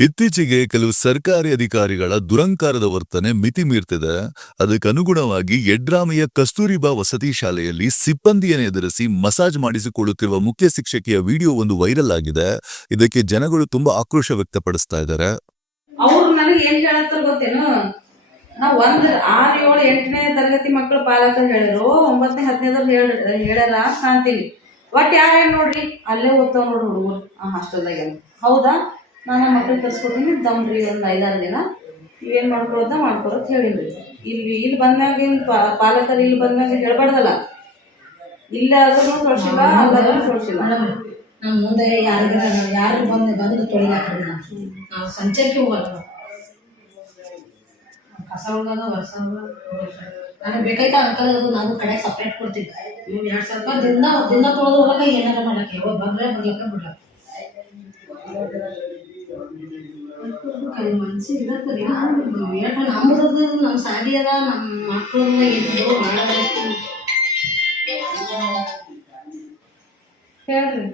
ಇತ್ತೀಚೆಗೆ ಕೆಲವು ಸರ್ಕಾರಿ ಅಧಿಕಾರಿಗಳ ದುರಂಕಾರದ ವರ್ತನೆ ಮಿತಿ ಮೀರ್ತಿದೆ. ಅದಕ್ಕನುಗುಣವಾಗಿ ಯಡ್ರಾಮಿಯ ಕಸ್ತೂರಿಬಾ ವಸತಿ ಶಾಲೆಯಲ್ಲಿ ಸಿಬ್ಬಂದಿಯನ್ನು ಎದುರಿಸಿ ಮಸಾಜ್ ಮಾಡಿಸಿಕೊಳ್ಳುತ್ತಿರುವ ಮುಖ್ಯ ಶಿಕ್ಷಕಿಯ ವಿಡಿಯೋ ಒಂದು ವೈರಲ್ ಆಗಿದೆ. ಇದಕ್ಕೆ ಜನಗಳು ತುಂಬಾ ಆಕ್ರೋಶ ವ್ಯಕ್ತಪಡಿಸ್ತಾ ಇದ್ದಾರೆ. ಒಟ್ ನೋಡ್ರಿ? ಅಲ್ಲೇ ಓದ್ತಾವ್ ನೋಡ್ರಿ ಹುಡುಗರು. ಹಾಸ್ಟೆಲ್ದಾಗ ಹೌದಾ? ನಾನು ಮಕ್ಳಿಗೆ ಕರ್ಸ್ಕೊತೀನಿ ದಮ್ರಿ ಒಂದು ಐದಾರು ದಿನ ಏನು ಮಾಡ್ಕೊಳೋದ ಮಾಡ್ಕೊಳತ್ ಹೇಳಿದ್ರಿ ಇಲ್ಲಿ ಇಲ್ಲಿ ಬಂದಾಗ ಪಾಲಕರು ಇಲ್ಲಿ ಬಂದಾಗ ಹೇಳ್ಬಾರ್ದಲ್ಲ. ಇಲ್ಲ ಆದ್ರೂ ತೊಳ್ಸಿಲ್ಲ ಅಲ್ಲಾದ್ರೂ ತೋರಿಸಿಲ್ಲ. ನಮ್ಮ ಮುಂದೆ ಯಾರಿಗಾರ ಯಾರು ಬಂದು ಬಂದು ತೊಳಿಲಾಕ್ರಿ ನಾವು ಸಂಚಕ್ಕೆ ನಾವು. ಕಸ ಹೋಗೋದು ಹೊಸ ನನಗೆ ಬೇಕಾಯ್ತು ಅಂಕಲ್ ಅದು, ನಾನು ಕಡೆ ಸಪ್ರೇಟ್ ಕೊಡ್ತಿದ್ದೆ. ಇವ್ನು ಎರಡು ಸಾವಿರ ರೂಪಾಯಿ ದಿನ ದಿನ ತೊಳೆದು ಹೋಗಕ್ಕೆ ಏನಾರ ಮಾಡಕ್ಕೆ. ಯಾವಾಗ ಬಂದ್ರೆ ಬರ್ಲಕ್ಕ ಬಿಡ್ಲಕ್ಕ ಕೈ ಮನ್ಸಿ ಇರತ್ತರಿ. ಹೇಳ್ಕೊಂಡು ನಮ್ಮದು ನಮ್ಮ ಸಾಲಿ ಅದ ನಮ್ಮ ಮಕ್ಕಳು ಏನಿದ್ರು ಮಾಡೋದೈತಿ ಹೇಳ್ರಿ.